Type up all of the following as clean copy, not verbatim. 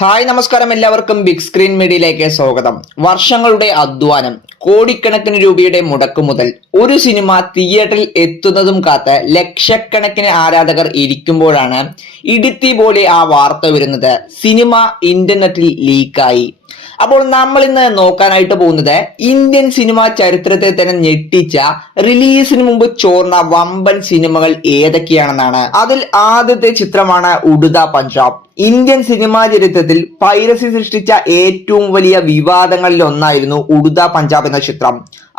Hi നമസ്കാരം, എല്ലാവർക്കും big screen മീഡിയയിലേക്ക് സ്വാഗതം. വർഷങ്ങളുടെ അധ്വാനം, കോടിക്കണക്കിന് രൂപയുടെ മുടക്കു മുതൽ ഒരു സിനിമ തിയേറ്ററിൽ എത്തുന്നതും കാത്ത് ലക്ഷക്കണക്കിന് ആരാധകർ ഇരിക്കുമ്പോഴാണ് ഇടുത്തി പോലെ ആ വാർത്ത വരുന്നത്. സിനിമ ഇന്റർനെറ്റിൽ ലീക്കായി. അപ്പോൾ നമ്മൾ ഇന്ന് നോക്കാനായിട്ട് പോകുന്നത് ഇന്ത്യൻ സിനിമ ചരിത്രത്തെ തന്നെ ഞെട്ടിച്ച റിലീസിന് മുമ്പ് ചോർന്ന വമ്പൻ സിനിമകൾ ഏതൊക്കെയാണെന്നാണ്. അതിൽ ആദ്യത്തെ ചിത്രമാണ് ഉഡുത പഞ്ചാബ്. ഇന്ത്യൻ സിനിമാ ചരിത്രത്തിൽ പൈറസി സൃഷ്ടിച്ച ഏറ്റവും വലിയ വിവാദങ്ങളിൽ ഒന്നായിരുന്നു ഉഡുത പഞ്ചാബ് എന്ന ചിത്രം.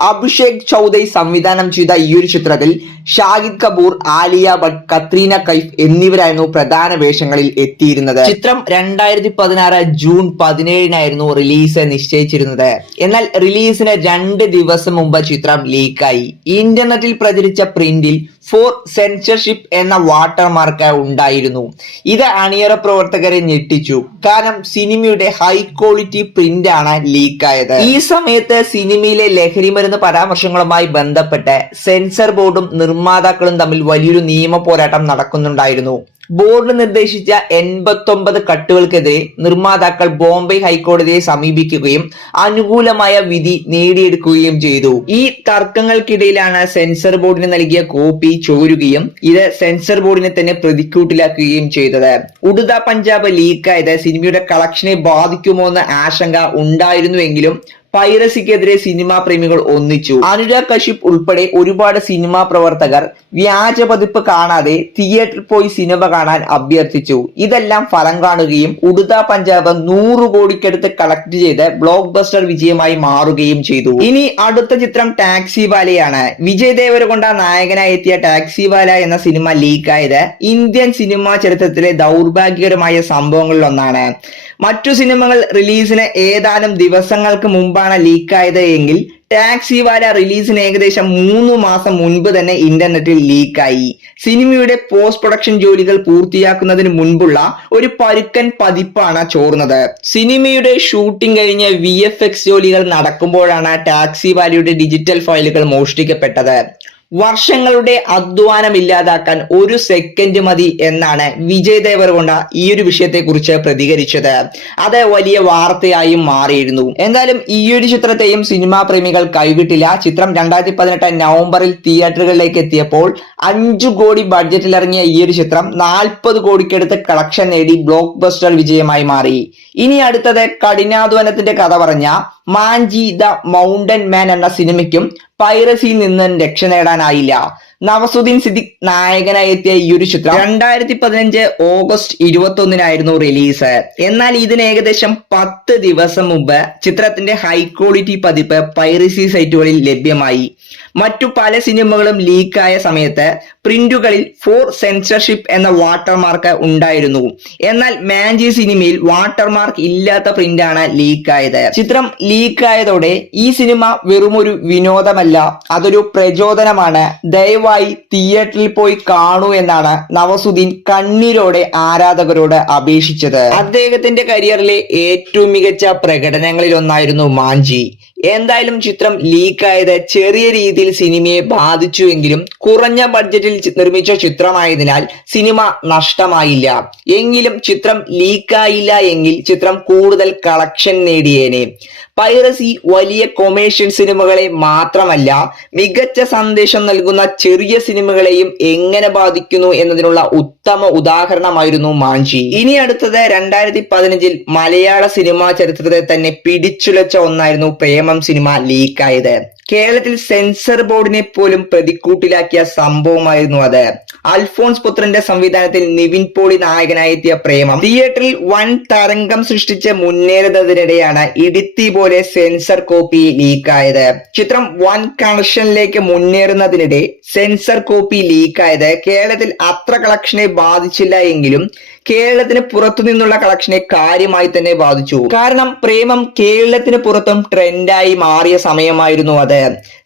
അഭിഷേക് ചൗധരി സംവിധാനം ചെയ്ത ഈ ഒരു ചിത്രത്തിൽ ഷാഹിദ് കപൂർ, ആലിയ ഭട്ട്, കത്രീന കൈഫ് എന്നിവരായിരുന്നു പ്രധാന വേഷങ്ങളിൽ എത്തിയിരുന്നത്. ചിത്രം 2016 ജൂൺ 17 റിലീസ് നിശ്ചയിച്ചിരുന്നത്. എന്നാൽ റിലീസിന് 2 ദിവസം മുമ്പ് ചിത്രം ലീക്കായി. ഇന്റർനെറ്റിൽ പ്രചരിച്ച പ്രിന്റിൽ ഫോർ സെൻസർഷിപ്പ് എന്ന വാട്ടർമാർക്ക് ഉണ്ടായിരുന്നു. ഇത് അണിയറ പ്രവർത്തകരെ ഞെട്ടിച്ചു. കാരണം സിനിമയുടെ ഹൈ ക്വാളിറ്റി പ്രിന്റ് ആണ് ലീക്കായത്. ഈ സമയത്ത് സിനിമയിലെ ലഹരിമരുന്ന് പരാമർശങ്ങളുമായി ബന്ധപ്പെട്ട് സെൻസർ ബോർഡും നിർമ്മാതാക്കളും തമ്മിൽ വലിയൊരു നിയമ പോരാട്ടം നടക്കുന്നുണ്ടായിരുന്നു. ബോർഡ് നിർദ്ദേശിച്ച 89 കട്ടുകൾക്കെതിരെ നിർമ്മാതാക്കൾ ബോംബെ ഹൈക്കോടതിയെ സമീപിക്കുകയും അനുകൂലമായ വിധി നേടിയെടുക്കുകയും ചെയ്തു. ഈ തർക്കങ്ങൾക്കിടയിലാണ് സെൻസർ ബോർഡിന് നൽകിയ കോപ്പി ചോരുകയും ഇത് സെൻസർ ബോർഡിനെ തന്നെ പ്രതിക്കൂട്ടിലാക്കുകയും ചെയ്തത്. ഉഡുത പഞ്ചാബ് ലീക്കായത് സിനിമയുടെ കളക്ഷനെ ബാധിക്കുമോ എന്ന ആശങ്ക ഉണ്ടായിരുന്നുവെങ്കിലും പൈറസിക്കെതിരെ സിനിമാ പ്രേമികൾ ഒന്നിച്ചു. അനുരാഗ് കശ്യപ് ഉൾപ്പെടെ ഒരുപാട് സിനിമാ പ്രവർത്തകർ വ്യാജ പതിപ്പ് കാണാതെ തിയേറ്ററിൽ പോയി സിനിമ കാണാൻ അഭ്യർത്ഥിച്ചു. ഇതെല്ലാം ഫലം കാണുകയും ഉഡുത പഞ്ചാബ് 100 കോടിക്കടുത്ത് കളക്ട് ചെയ്ത് ബ്ലോക്ക് ബസ്റ്റർ വിജയമായി മാറുകയും ചെയ്തു. ഇനി അടുത്ത ചിത്രം ടാക്സി വാലയാണ്. വിജയ് ദേവരകൊണ്ട നായകനായി എത്തിയ ടാക്സി വാല എന്ന സിനിമ ലീക്കായത് ഇന്ത്യൻ സിനിമാ ചരിത്രത്തിലെ ദൗർഭാഗ്യകരമായ സംഭവങ്ങളിൽ ഒന്നാണ്. മറ്റു സിനിമകൾ റിലീസിന് ഏതാനും ദിവസങ്ങൾക്ക് മുമ്പാണ് ലീക്കായത് എങ്കിൽ ടാക്സി വാല റിലീസിന് ഏകദേശം 3 മാസം മുൻപ് തന്നെ ഇന്റർനെറ്റിൽ ലീക്കായി. സിനിമയുടെ പോസ്റ്റ് പ്രൊഡക്ഷൻ ജോലികൾ പൂർത്തിയാക്കുന്നതിന് മുൻപുള്ള ഒരു പരുക്കൻ പതിപ്പാണ് ചോർന്നത്. സിനിമയുടെ ഷൂട്ടിംഗ് കഴിഞ്ഞ് VFX ജോലികൾ നടക്കുമ്പോഴാണ് ടാക്സി വാലയുടെ ഡിജിറ്റൽ ഫയലുകൾ മോഷ്ടിക്കപ്പെട്ടത്. വർഷങ്ങളുടെ അധ്വാനം ഇല്ലാതാക്കാൻ 1 സെക്കൻഡ് മതി എന്നാണ് വിജയ് ദേവരകൊണ്ട ഈ ഒരു വിഷയത്തെ കുറിച്ച് പ്രതികരിച്ചത്. അത് വലിയ വാർത്തയായി മാറിയിരുന്നു. എന്തായാലും ഈ ഒരു ചിത്രത്തെയും സിനിമാ പ്രേമികൾ കൈവിട്ടില്ല. ചിത്രം 2018 നവംബറിൽ തിയേറ്ററുകളിലേക്ക് എത്തിയപ്പോൾ 5 കോടി ബഡ്ജറ്റിൽ ഇറങ്ങിയ ഈ ഒരു ചിത്രം 40 കോടിക്കടുത്ത് കളക്ഷൻ നേടി ബ്ലോക്ക് ബസ്റ്റർ വിജയമായി മാറി. ഇനി അടുത്തത് കഠിനാധ്വാനത്തിന്റെ കഥ പറഞ്ഞ മാഞ്ചി ദ മൗണ്ടൻ മാൻ എന്ന സിനിമയ്ക്കും പൈറസിയിൽ നിന്ന് രക്ഷ നേടാനായില്ല. നവസുദ്ദീൻ സിദ്ദിഖ് നായകനായി എത്തിയ ഈ ഒരു ചിത്രം 2015 ഓഗസ്റ്റ് 21 റിലീസ്. എന്നാൽ ഇതിന് ഏകദേശം 10 ദിവസം മുമ്പ് ചിത്രത്തിന്റെ ഹൈ ക്വാളിറ്റി പതിപ്പ് പൈറസി സൈറ്റുകളിൽ ലഭ്യമായി. മറ്റു പല സിനിമകളും ലീക്കായ സമയത്ത് പ്രിന്റുകളിൽ ഫോർ സെൻസർഷിപ്പ് എന്ന വാട്ടർമാർക്ക് ഉണ്ടായിരുന്നു. എന്നാൽ മാഞ്ചി സിനിമയിൽ വാട്ടർമാർക്ക് ഇല്ലാത്ത പ്രിന്റാണ് ലീക്കായത്. ചിത്രം ലീക്കായതോടെ ഈ സിനിമ വെറുമൊരു വിനോദമല്ല, അതൊരു പ്രചോദനമാണ്, ദയവായി തിയേറ്ററിൽ പോയി കാണൂ എന്നാണ് നവസുദ്ദീൻ കണ്ണീരോടെ ആരാധകരോട് അപേക്ഷിച്ചത്. അദ്ദേഹത്തിന്റെ കരിയറിലെ ഏറ്റവും മികച്ച പ്രകടനങ്ങളിൽ ഒന്നായിരുന്നു മാഞ്ചി. എന്തായാലും ചിത്രം ലീക്കായത് ചെറിയ രീതിയിൽ സിനിമയെ ബാധിച്ചുവെങ്കിലും കുറഞ്ഞ ബഡ്ജറ്റിൽ നിർമ്മിച്ച ചിത്രമായതിനാൽ സിനിമ നഷ്ടമായില്ല. എങ്കിലും ചിത്രം ലീക്കായില്ല എങ്കിൽ ചിത്രം കൂടുതൽ കളക്ഷൻ നേടിയേനെ. പൈറസി വലിയ കൊമേഴ്ഷ്യൽ സിനിമകളെ മാത്രമല്ല, മികച്ച സന്ദേശം നൽകുന്ന ചെറിയ സിനിമകളെയും എങ്ങനെ ബാധിക്കുന്നു എന്നതിനുള്ള ഉത്തമ ഉദാഹരണമായിരുന്നു മാഞ്ചി. ഇനി അടുത്തത് 2015 മലയാള സിനിമാ ചരിത്രത്തെ തന്നെ പിടിച്ചുലച്ച ഒന്നായിരുന്നു പ്രേമം സിനിമ ലീക്കായത്. കേരളത്തിൽ സെൻസർ ബോർഡിനെ പോലും പ്രതിക്കൂട്ടിലാക്കിയ സംഭവമായിരുന്നു അത്. അൽഫോൺസ് പുത്രന്റെ സംവിധാനത്തിൽ നിവിൻ പോളി നായകനായി എത്തിയ പ്രേമം തിയേറ്ററിൽ വൻ തരംഗം സൃഷ്ടിച്ച് മുന്നേറുന്നതിനിടെയാണ് ഇടുത്തി പോലെ സെൻസർ കോപ്പി ലീക്കായത്. ചിത്രം വൻ കളക്ഷനിലേക്ക് മുന്നേറുന്നതിനിടെ സെൻസർ കോപ്പി ലീക്കായത് കേരളത്തിൽ അത്ര കളക്ഷനെ ബാധിച്ചില്ല എങ്കിലും കേരളത്തിന് പുറത്തു നിന്നുള്ള കളക്ഷനെ കാര്യമായി തന്നെ ബാധിച്ചു. കാരണം പ്രേമം കേരളത്തിന് പുറത്തും ട്രെൻഡായി മാറിയ സമയമായിരുന്നു അത്.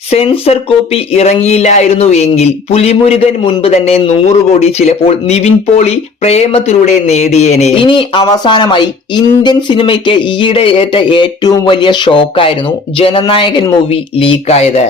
സെൻസർ കോപ്പി ഇറങ്ങിയില്ലായിരുന്നു എങ്കിൽ പുലിമുരുകൻ മുൻപ് തന്നെ 100 കോടി ചിലപ്പോൾ നിവിൻ പോളി പ്രേമത്തിലൂടെ നേടിയേനെ. ഇനി അവസാനമായി ഇന്ത്യൻ സിനിമയ്ക്ക് ഈയിടെ ഏറ്റ ഏറ്റവും വലിയ ഷോക്കായിരുന്നു ജനനായകൻ മൂവി ലീക്കായത്.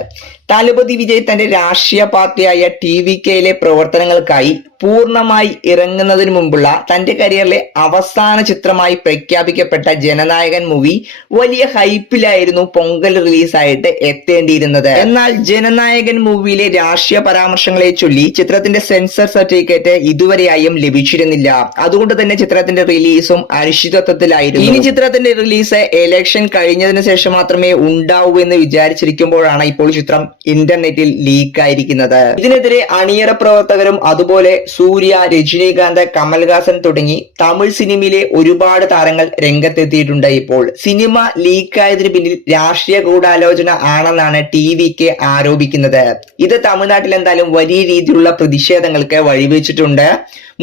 തലപതി വിജയ് തന്റെ രാഷ്ട്രീയ പാർട്ടിയായ TVKയിലെ പ്രവർത്തനങ്ങൾക്കായി പൂർണ്ണമായി ഇറങ്ങുന്നതിന് മുമ്പുള്ള തന്റെ കരിയറിലെ അവസാന ചിത്രമായി പ്രഖ്യാപിക്കപ്പെട്ട ജനനായകൻ മൂവി വലിയ ഹൈപ്പിലായിരുന്നു പൊങ്കൽ റിലീസായിട്ട് എത്തേണ്ടിയിരുന്നത്. എന്നാൽ ജനനായകൻ മൂവിയിലെ രാഷ്ട്രീയ പരാമർശങ്ങളെ ചൊല്ലി ചിത്രത്തിന്റെ സെൻസർ സർട്ടിഫിക്കറ്റ് ഇതുവരെയായും ലഭിച്ചിരുന്നില്ല. അതുകൊണ്ട് തന്നെ ചിത്രത്തിന്റെ റിലീസും അനിശ്ചിതത്വത്തിലായിരുന്നു. ഇനി ചിത്രത്തിന്റെ റിലീസ് ഇലക്ഷൻ കഴിഞ്ഞതിന് ശേഷം മാത്രമേ ഉണ്ടാവൂ എന്ന് വിചാരിച്ചിരിക്കുമ്പോഴാണ് ഇപ്പോൾ ചിത്രം ഇന്റർനെറ്റിൽ ലീക്ക് ആയിരിക്കുന്നത്. ഇതിനെതിരെ അണിയറ പ്രവർത്തകരും അതുപോലെ സൂര്യ, രജനീകാന്ത്, കമൽഹാസൻ തുടങ്ങി തമിഴ് സിനിമയിലെ ഒരുപാട് താരങ്ങൾ രംഗത്തെത്തിയിട്ടുണ്ട്. ഇപ്പോൾ സിനിമ ലീക്കായതിനു പിന്നിൽ രാഷ്ട്രീയ ഗൂഢാലോചന ആണെന്നാണ് TVK ആരോപിക്കുന്നത്. ഇത് തമിഴ്നാട്ടിൽ എന്തായാലും വലിയ രീതിയിലുള്ള പ്രതിഷേധങ്ങൾക്ക് വഴിവെച്ചിട്ടുണ്ട്.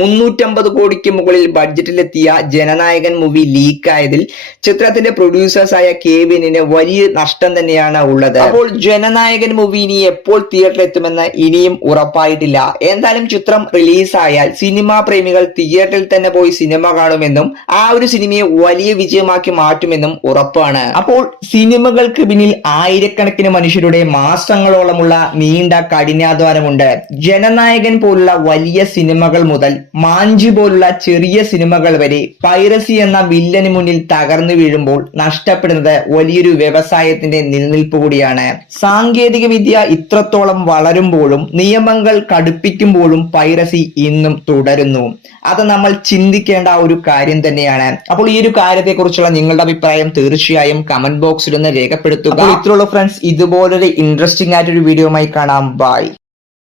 350 കോടിക്ക് മുകളിൽ ബഡ്ജറ്റിലെത്തിയ ജനനായകൻ മൂവി ലീക്കായതിൽ ചിത്രത്തിന്റെ പ്രൊഡ്യൂസേഴ്സായ കെവിനിന് വലിയ നഷ്ടം തന്നെയാണ് ഉള്ളത്. അപ്പോൾ ജനനായകൻ മൂവി ഇനി എപ്പോൾ തിയേറ്ററിൽ എത്തുമെന്ന് ഇനിയും ഉറപ്പായിട്ടില്ല. എന്തായാലും ചിത്രം റിലീസായാൽ സിനിമാ പ്രേമികൾ തിയേറ്ററിൽ തന്നെ പോയി സിനിമ കാണുമെന്നും ആ ഒരു സിനിമയെ വലിയ വിജയമാക്കി മാറ്റുമെന്നും ഉറപ്പാണ്. അപ്പോൾ സിനിമകൾക്ക് പിന്നിൽ ആയിരക്കണക്കിന് മനുഷ്യരുടെ മാസങ്ങളോളമുള്ള നീണ്ട കഠിനാധ്വാനമുണ്ട്. ജനനായകൻ പോലുള്ള വലിയ സിനിമകൾ മുതൽ മാഞ്ചി പോലുള്ള ചെറിയ സിനിമകൾ വരെ പൈറസി എന്ന വില്ലന് മുന്നിൽ തകർന്നു വീഴുമ്പോൾ നഷ്ടപ്പെടുന്നത് വലിയൊരു വ്യവസായത്തിന്റെ നിലനിൽപ്പ് കൂടിയാണ്. സാങ്കേതിക വിദ്യ ഇത്രത്തോളം വളരുമ്പോഴും നിയമങ്ങൾ കടുപ്പിക്കുമ്പോഴും പൈറസി ഇന്നും തുടരുന്നു. അത് നമ്മൾ ചിന്തിക്കേണ്ട ഒരു കാര്യം തന്നെയാണ്. അപ്പോൾ ഈ ഒരു കാര്യത്തെ കുറിച്ചുള്ള നിങ്ങളുടെ അഭിപ്രായം തീർച്ചയായും കമന്റ് ബോക്സിൽ ഒന്ന് രേഖപ്പെടുത്തുക. ഇത്രയുള്ള ഫ്രണ്ട്സ്, ഇതുപോലൊരു ഇൻട്രസ്റ്റിംഗ് ആയിട്ടൊരു വീഡിയോയുമായി കാണാം. ബൈ.